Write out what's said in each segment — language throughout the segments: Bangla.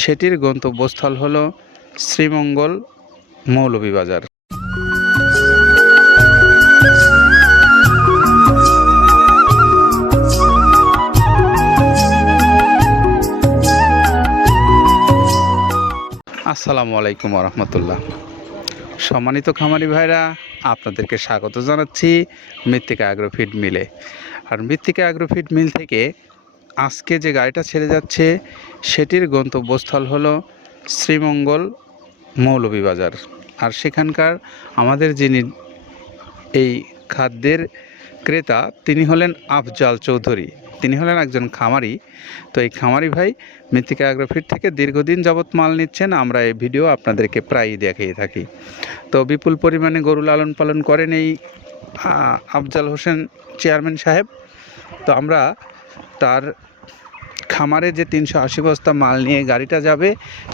সেটির গন্তব্যস্থল হল শ্রীমঙ্গল মৌলভীবাজার। আসসালামু আলাইকুম রহমতুল্লাহ সম্মানিত খামারি ভাইরা, আপনাদেরকে স্বাগত জানাচ্ছি মৃত্তিকা অ্যাগ্রোফিড মিলে। আর মৃত্তিকা অ্যাগ্রোফিড মিল থেকে আজকে যে গাড়িটা ছেড়ে যাচ্ছে, সেটির গন্তব্যস্থল হলো শ্রীমঙ্গল মৌলভীবাজার। আর সেখানকার আমাদের যিনি এই খাদ্যের ক্রেতা, তিনি হলেন আফজাল চৌধুরী। তিনি হলেন একজন খামারি। তো এই খামারি ভাই মৃত্তিকা অ্যাগ্রোফিট থেকে দীর্ঘদিন যাবৎ মাল নিচ্ছেন। আমরা এই ভিডিও আপনাদেরকে প্রায়ই দেখিয়ে থাকি। তো বিপুল পরিমাণে গরু লালন পালন করেন এই আফজাল হোসেন চেয়ারম্যান সাহেব। তো আমরা তার খামারে যে তিনশো আশি বস্তা মাল নিয়ে গাড়িটা যাবে,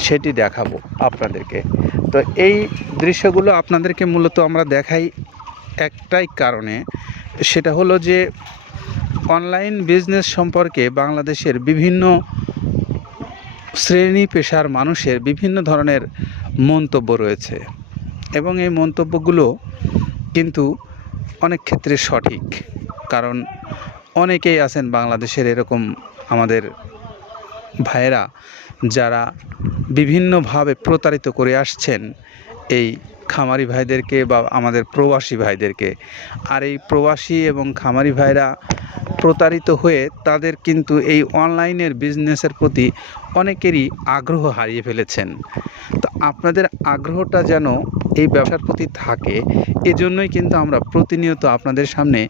সেটি দেখাবো আপনাদেরকে। তো এই দৃশ্যগুলো আপনাদেরকে মূলত আমরা দেখাই একটাই কারণে, সেটা হলো যে অনলাইন বিজনেস সম্পর্কে বাংলাদেশের বিভিন্ন শ্রেণি পেশার মানুষের বিভিন্ন ধরনের মন্তব্য রয়েছে। এবং এই মন্তব্যগুলো কিন্তু অনেক ক্ষেত্রে সঠিক, কারণ অনেকেই আছেন বাংলাদেশের এরকম আমাদের ভাইয়েরা যারা বিভিন্নভাবে প্রতারিত করে আসছেন এই খামারি ভাইদেরকে বা আমাদের প্রবাসী ভাইদেরকে। আর এই প্রবাসী এবং খামারি ভাইরা প্রতারিত হয়ে তাদের কিন্তু এই অনলাইনের বিজনেসের প্রতি অনেকেরই আগ্রহ হারিয়ে ফেলেছেন। তো আপনাদের আগ্রহটা যেন এই ব্যবসার প্রতি থাকে, এজন্যই কিন্তু আমরা প্রতিনিয়ত আপনাদের সামনে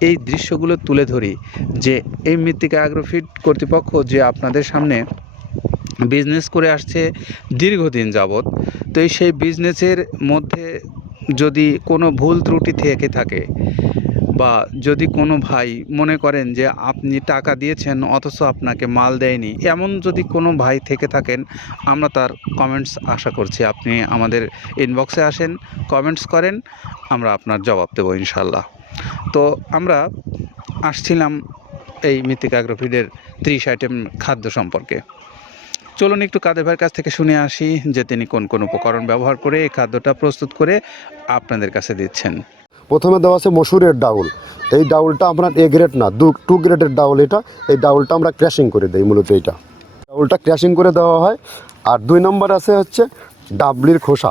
এই দৃশ্যগুলো তুলে ধরি যে এই মৃত্তিকা অ্যাগ্রোফিট কর্তৃপক্ষ যে আপনাদের সামনে বিজনেস করে আসছে দীর্ঘদিন যাবৎ তো এই সেই বিজনেসের মধ্যে যদি কোনো ভুল ত্রুটি থেকে থাকে বা যদি কোনো ভাই মনে করেন যে আপনি টাকা দিয়েছেন অথচ আপনাকে মাল দেয়নি, এমন যদি কোনো ভাই থেকে থাকেন, আমরা তার কমেন্টস আশা করছি আপনি আমাদের ইনবক্সে আসেন কমেন্টস করেন, আমরা আপনার জবাব দেবো ইনশাল্লাহ তো আমরা আসছিলাম এই মৃত্তিকা ত্রিশ আইটেম খাদ্য সম্পর্কে। চলুন একটু কাদের ভাইয়ের কাছ থেকে শুনে আসি যে তিনি কোন কোন উপকরণ ব্যবহার করে এই খাদ্যটা প্রস্তুত করে আপনাদের কাছে দিচ্ছেন। প্রথমে দেওয়া আছে মসুরের ডাউল। এই ডাউলটা আপনার এ গ্রেড না, দু টু গ্রেডের ডাউল এটা। এই ডাউলটা আমরা ক্র্যাশিং করে দিই মূলত এইটা। ডাউলটা ক্র্যাশিং করে দেওয়া হয়। আর দুই নম্বর আছে হচ্ছে ডাবলির খোসা।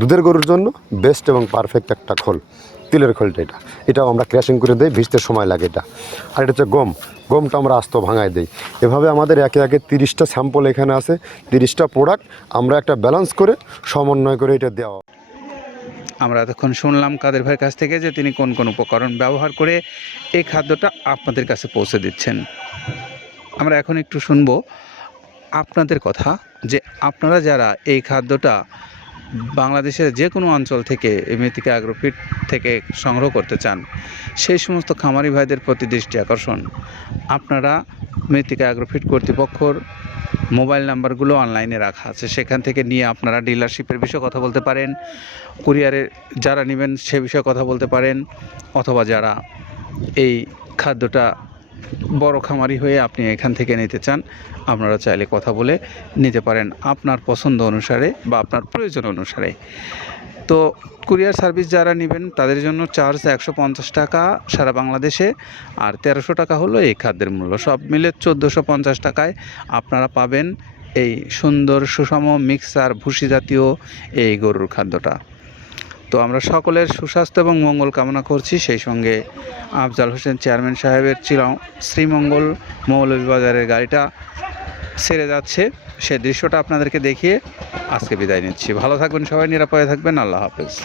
দুধের গরুর জন্য বেস্ট এবং পারফেক্ট একটা খোল, তিলের খোলটা এটা। এটাও আমরা ক্র্যাশিং করে দিই, ভিজতে সময় লাগে এটা। আর এটা হচ্ছে গম। গমটা আমরা আস্ত ভাঙায় দিই। এভাবে আমাদের একে একে তিরিশটা স্যাম্পল এখানে আছে, তিরিশটা প্রোডাক্ট আমরা একটা ব্যালেন্স করে সমন্বয় করে এটা দেওয়া। আমরা এতক্ষণ শুনলাম কাদের ভাইয়ের কাছ থেকে যে তিনি কোন কোন উপকরণ ব্যবহার করে এই খাদ্যটা আপনাদের কাছে পৌঁছে দিচ্ছেন। আমরা এখন একটু শুনব আপনাদের কথা যে আপনারা যারা এই খাদ্যটা বাংলাদেশের যে কোনো অঞ্চল থেকে এই মৃত্তিকা অ্যাগ্রোফিট থেকে সংগ্রহ করতে চান, সেই সমস্ত খামারি ভাইদের প্রতি দৃষ্টি আকর্ষণ। আপনারা মৃত্তিকা অ্যাগ্রোফিট কর্তৃপক্ষর মোবাইল নাম্বারগুলো অনলাইনে রাখা আছে, সেখান থেকে নিয়ে আপনারা ডিলারশিপের বিষয়ে কথা বলতে পারেন, কুরিয়ারে যারা নেবেন সে বিষয়ে কথা বলতে পারেন, অথবা যারা এই খাদ্যটা বড় খামারি হয়ে আপনি এখান থেকে নিতে চান, আপনারা চাইলে কথা বলে নিতে পারেন আপনার পছন্দ অনুসারে বা আপনার প্রয়োজন অনুসারে। তো কুরিয়ার সার্ভিস যারা নেবেন, তাদের জন্য চার্জ একশো পঞ্চাশ টাকা সারা বাংলাদেশে আর তেরোশো টাকা হলো এই খাদ্যের মূল্য। সব মিলে চোদ্দোশো পঞ্চাশ টাকায় আপনারা পাবেন এই সুন্দর সুষম মিক্সার, ভুসি জাতীয় এই গরুর খাদ্যটা। তো আমরা সকলের সুস্বাস্থ্য এবং মঙ্গল কামনা করছি। সেই সঙ্গে আফজাল হোসেন চেয়ারম্যান সাহেবের ছিলাম শ্রীমঙ্গল মৌলভীবাজারের গাড়িটা সেরে যাচ্ছে। সে দৃশ্যটা আপনাদেরকে দেখিয়ে আজকে বিদায় নিচ্ছি। ভালো থাকবেন সবাই, নিরাপদে থাকবেন। আল্লাহ হাফেজ।